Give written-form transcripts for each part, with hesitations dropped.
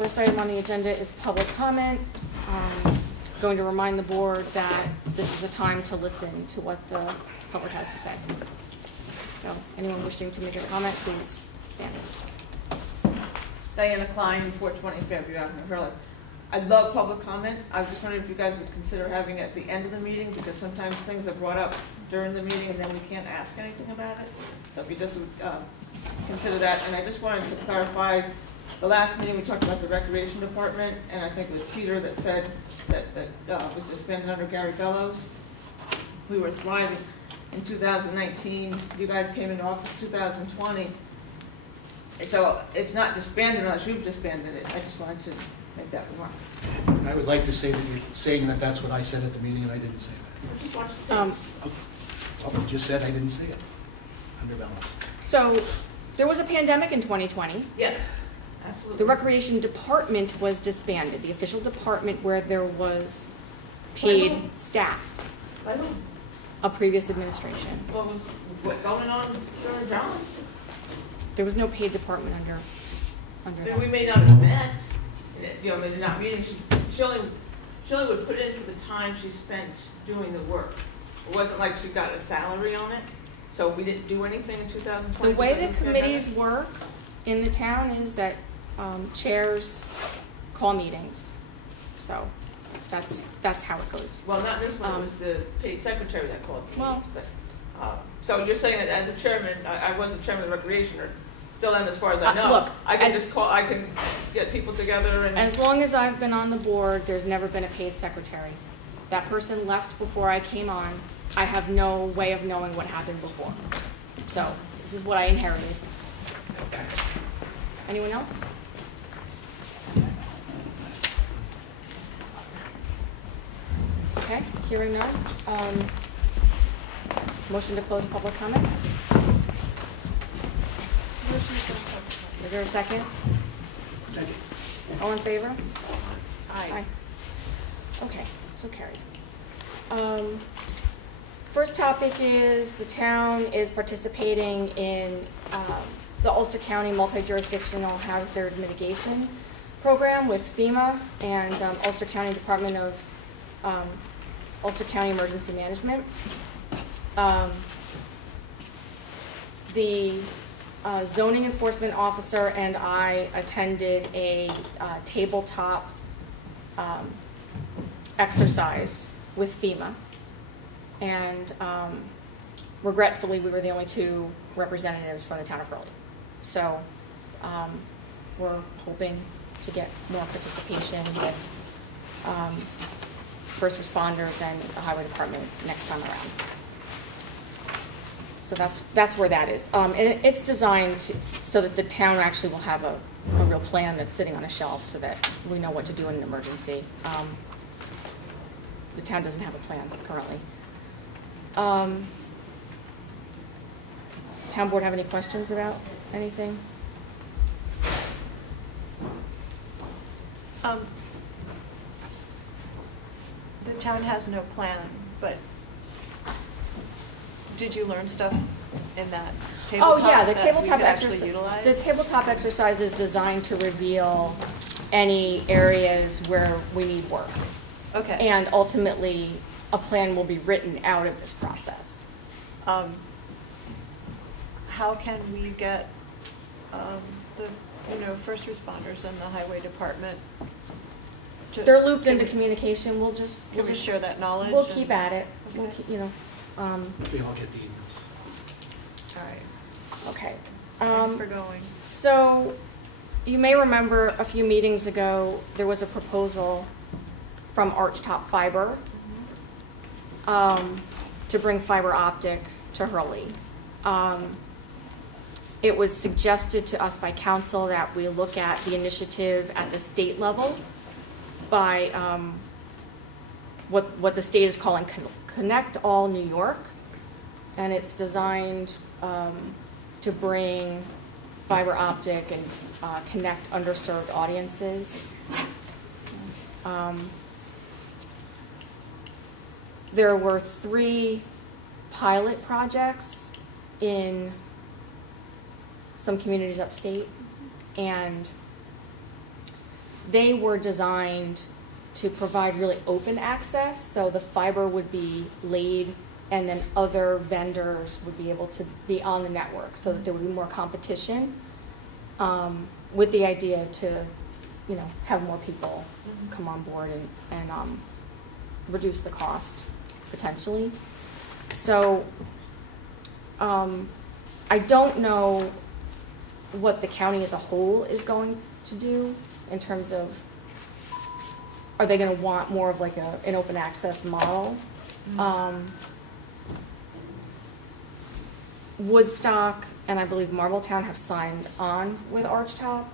First item on the agenda is public comment. Going to remind the board that this is a time to listen to what the public has to say. So anyone wishing to make a comment, please stand. Diana Klein, 420 Fairview Avenue, Hurley. I love public comment. I was just wondering if you guys would consider having it at the end of the meeting, because sometimes things are brought up during the meeting and then we can't ask anything about it. So if you just consider that. And I just wanted to clarify, the last meeting we talked about the recreation department, and I think it was Peter that said that was disbanded under Gary Bellows. We were thriving in 2019. You guys came in office in 2020. So it's not disbanded unless you've disbanded it. I just wanted to make that remark. I would like to say that you're saying that that's what I said at the meeting, and I didn't say that. I just said I didn't say it. Under Bellows. So there was a pandemic in 2020. Yeah, absolutely. The recreation department was disbanded, the official department where there was paid staff. By whom? A previous administration. What was going on during John's? There was no paid department under I mean, that. we may not have met, you know, maybe not meeting. She only would put in for the time she spent doing the work. It wasn't like she got a salary on it. So we didn't do anything in 2020. The way the committees work in the town is that chairs call meetings. So that's how it goes. Well, not this one. It was the paid secretary that called the Well, meetings. But, so you're saying that as a chairman, I was the chairman of the recreation, or still am as far as I know. Look, I can just call. I can get people together and. As long as I've been on the board, there's never been a paid secretary. That person left before I came on. I have no way of knowing what happened before. So this is what I inherited. Anyone else? Okay, hearing none. Motion to close public comment. Is there a second? Second. All in favor? Aye. Okay, so carried. First topic is the town is participating in the Ulster County Multi-Jurisdictional Hazard Mitigation Program with FEMA and Ulster County Department of Ulster County Emergency Management. The zoning enforcement officer and I attended a tabletop exercise with FEMA, and regretfully we were the only two representatives from the town of Hurley. So we're hoping to get more participation with first responders and the highway department next time around. So that's where that is. And it's designed so that the town actually will have a real plan that's sitting on a shelf so that we know what to do in an emergency. The town doesn't have a plan currently. Town board have any questions about anything? The town has no plan, but did you learn stuff in that tabletop? Oh yeah, the that you tabletop could actually exercise. utilize? The tabletop exercise is designed to reveal any areas where we need work. Okay. And ultimately, a plan will be written out of this process. How can we get the first responders and the highway department to? They're looped into communication. We'll just share that knowledge. We'll keep at it. Okay. We'll keep, They all get the emails. All right. Okay. Thanks for going. So, you may remember a few meetings ago there was a proposal from Archtop Fiber to bring fiber optic to Hurley. It was suggested to us by council that we look at the initiative at the state level by what the state is calling Connect All New York, and it's designed to bring fiber optic and connect underserved audiences. There were 3 pilot projects in some communities upstate, and they were designed to provide really open access, so the fiber would be laid and then other vendors would be able to be on the network so that there would be more competition, with the idea to, you know, have more people come on board and reduce the cost potentially. So I don't know what the county as a whole is going to do in terms of, are they going to want more of like an open access model? Woodstock and I believe Marbletown have signed on with Archtop.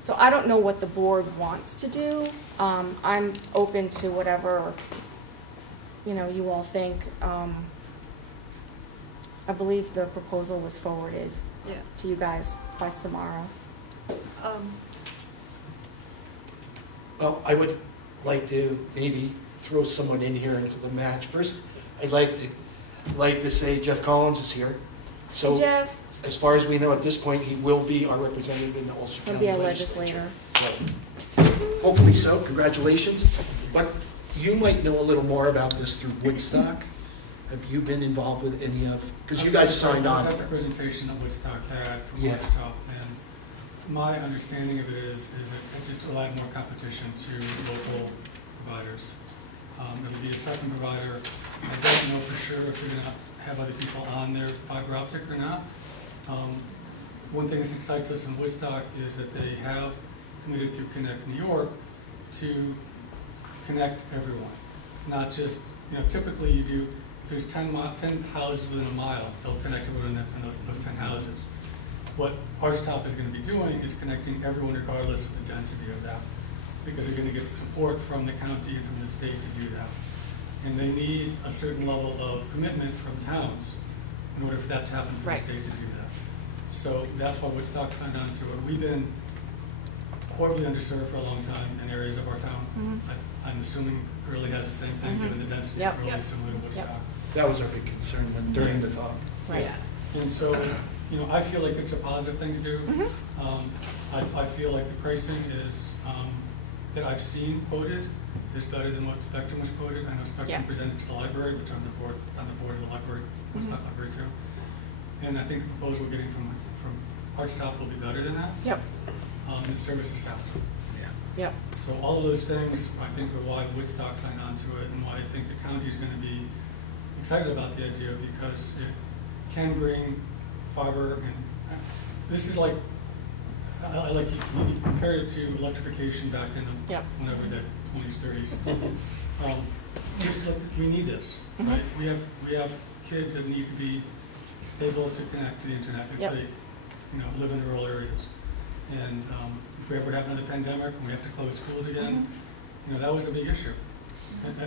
So I don't know what the board wants to do. I'm open to whatever, you know, you all think. I believe the proposal was forwarded to you guys by Samara. Well, I would like to maybe throw someone in here into the match. First, I'd like to say Jeff Collins is here. So Jeff, as far as we know at this point, he will be our representative in the Ulster he'll County be a Legislature. legislator. So, hopefully so, congratulations. But you might know a little more about this through Woodstock. Have you been involved with any of, because you guys signed on. I was at the presentation that Woodstock had from Yeah. Archtop, and my understanding of it is that it just will add more competition to local providers. It'll be a second provider. I don't know for sure if they're going to have other people on their fiber optic or not. One thing that excites us in Woodstock is that they have committed through Connect New York to connect everyone, not just, you know, typically you do, if there's 10 houses within a mile, they'll connect everyone in those 10 houses. What Archtop is going to be doing is connecting everyone regardless of the density of that, because they're going to get support from the county and from the state to do that. And they need a certain level of commitment from towns in order for that to happen for the state to do that. So that's why Woodstock signed on to it. We've been horribly underserved for a long time in areas of our town. I'm assuming Hurley has the same thing, given the density of Hurley is similar to Woodstock. That was our big concern during the talk. Right. Yeah. And so, you know, I feel like it's a positive thing to do. I feel like the pricing is, that I've seen quoted is better than what Spectrum was quoted. I know Spectrum presented to the library, which I'm on the board of the library, Woodstock Library too. And I think the proposal we're getting from Archtop will be better than that. Yep. The service is faster. Yep. So all of those things, I think, are why Woodstock signed on to it, and why I think the county is going to be excited about the idea, because it can bring fiber, and this is like, I like you compare it to electrification back in the, whenever the 20s, 30s. Just like, we need this, right? We have kids that need to be able to connect to the internet if they, you know, live in rural areas. And if we ever have another pandemic and we have to close schools again, you know, that was a big issue,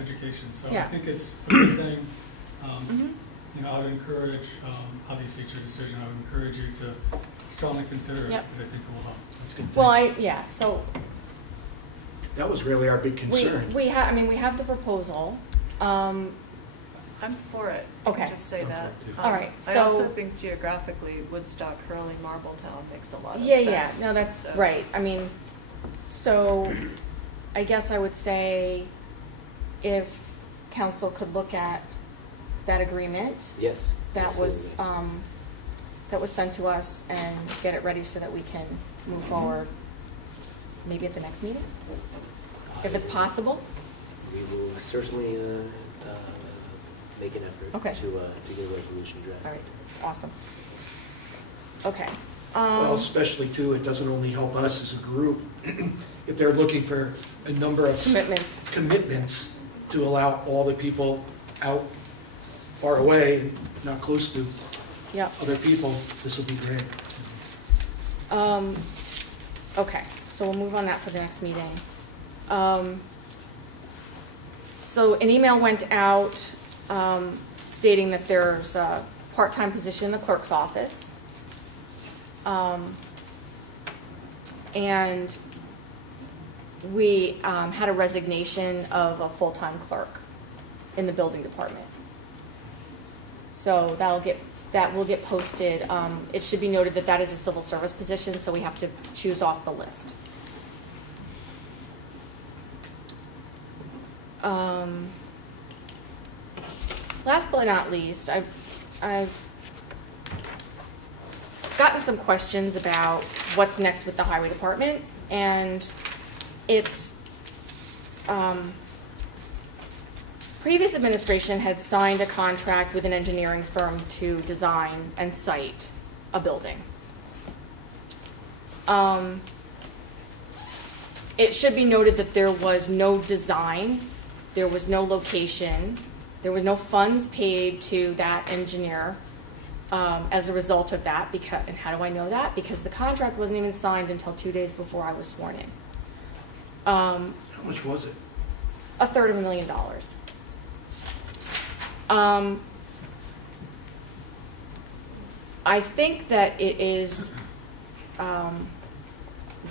education. So I think it's a good thing. You know, I would encourage, obviously it's your decision, I would encourage you to strongly consider it, because I think it will help. That's good. Well, so that was really our big concern. we have the proposal. I'm for it. Okay. Just say that. All right, I also so- think geographically, Woodstock, Hurley, Marbletown makes a lot of Yeah, sense. no, that's So- right. I mean, so I guess I would say if council could look at that agreement. Yes. That was sent to us and get it ready so that we can move forward maybe at the next meeting, if it's possible. We will certainly make an effort to get a resolution draft. All right, awesome. Okay. Well, especially too, it doesn't only help us as a group. If they're looking for a number of commitments to allow all the people out far away and not close to other people, this will be great. Okay, so we'll move on that for the next meeting. So an email went out stating that there's a part-time position in the clerk's office. And we had a resignation of a full-time clerk in the building department. So that will get posted. It should be noted that that is a civil service position, so we have to choose off the list. Last but not least, I've gotten some questions about what's next with the highway department, and it's, previous administration had signed a contract with an engineering firm to design and site a building. It should be noted that there was no design, there was no location, there were no funds paid to that engineer as a result of that. And how do I know that? Because the contract wasn't even signed until 2 days before I was sworn in. How much was it? $250,000. I think that it is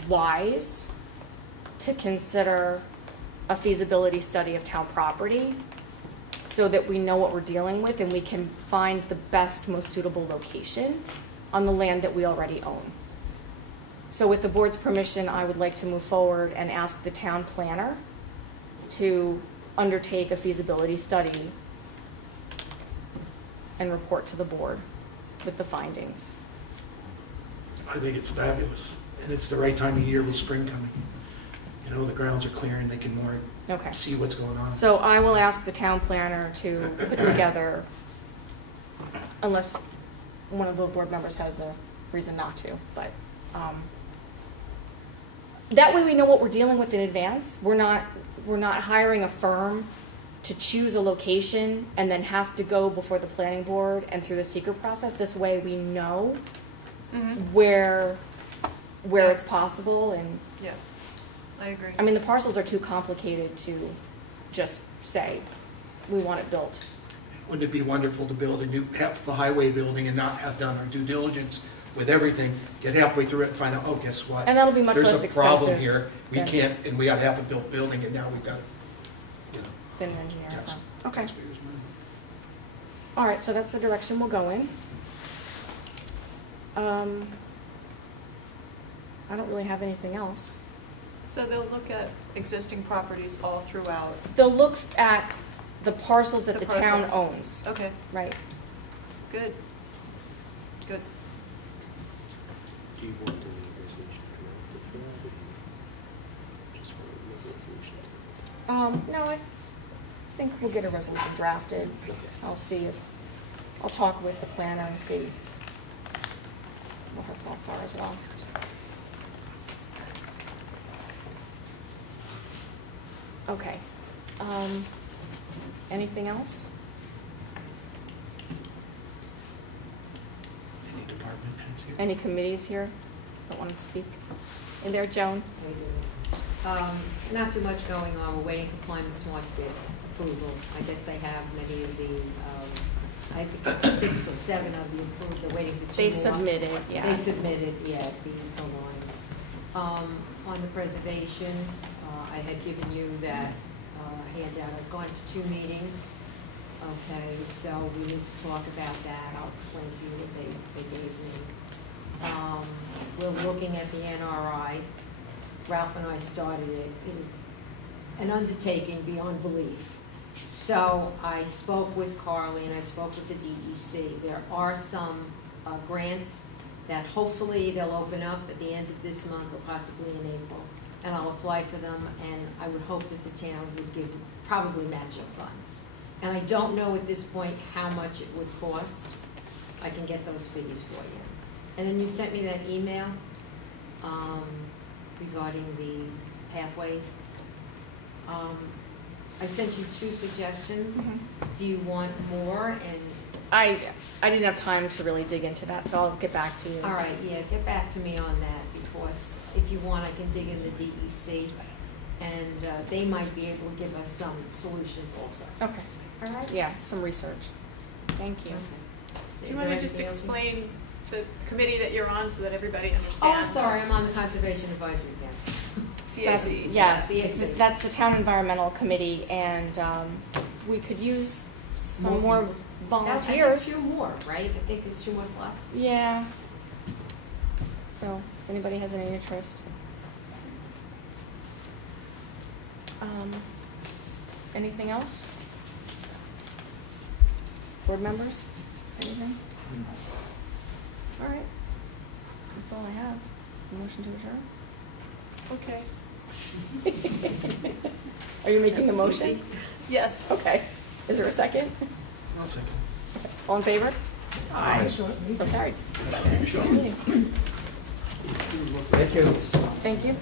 wise to consider a feasibility study of town property so that we know what we're dealing with and we can find the best, most suitable location on the land that we already own. So with the board's permission, I would like to move forward and ask the town planner to undertake a feasibility study and report to the board with the findings. I think it's fabulous, and it's the right time of year with spring coming. You know, the grounds are clearing, they can more see what's going on. So I will ask the town planner to put together, unless one of the board members has a reason not to, but that way we know what we're dealing with in advance. We're not hiring a firm to choose a location and then have to go before the planning board and through the secret process. This way we know where it's possible. And Yeah, I agree. I mean, the parcels are too complicated to just say, we want it built. Wouldn't it be wonderful to build a new half the highway building and not have done our due diligence with everything, get halfway through it and find out, oh, guess what? And that'll be much less There's a problem expensive here, we than- can't, and we got half a built building, and now we've got, you know, Than an engineering tax- firm. Okay. taxpayers' money. All right, so that's the direction we'll go in. I don't really have anything else. So they'll look at existing properties all throughout. They'll look at the parcels that The the town parcels. owns, Okay, right? good. Good. Do you want the resolution drafted for that, or you just want a resolution? No, I think we'll get a resolution drafted. Okay. I'll talk with the planner and see what her thoughts are as well. Okay. Anything else? Any department heads here? Any committees here that want to speak? In there, Joan? We do. Not too much going on. We're waiting for Climate Smart to get approval. I guess they have many of the, I think it's 6 or 7 of the approved. They're waiting for 2 more. They submitted, yeah. They submitted, yeah, the info lines. On the preservation, I had given you that handout. I've gone to 2 meetings. Okay, so we need to talk about that. I'll explain to you what they gave me. We're looking at the NRI. Ralph and I started it. It is an undertaking beyond belief. So I spoke with Carly and I spoke with the DEC. There are some grants that hopefully they'll open up at the end of this month or possibly in April. And I'll apply for them, and I would hope that the town would give probably matching funds. And I don't know at this point how much it would cost. I can get those figures for you. And then you sent me that email regarding the pathways. I sent you 2 suggestions. Do you want more? And I didn't have time to really dig into that, so I'll get back to you. all right, yeah, get back to me on that, because if you want, I can dig in the DEC, and they might be able to give us some solutions also. Okay. All right? Yeah, some research. Thank you. Do you want to just explain the committee that you're on so that everybody Oh, understands? I'm sorry, I'm on the Conservation Advisory Council. CAC. Yes, CAC. that's the Town Environmental Committee, and we could use some more volunteers. I think 2 more, right? I think there's 2 more slots. Yeah. So, if anybody has any interest. anything else? Board members, anything? All right, that's all I have. A motion to adjourn? Okay. Are you making a That was motion? easy. Yes. Okay, is there a second? I'll second. All in favor? Aye. So carried. Sure. Meeting. Thank you. Thank you.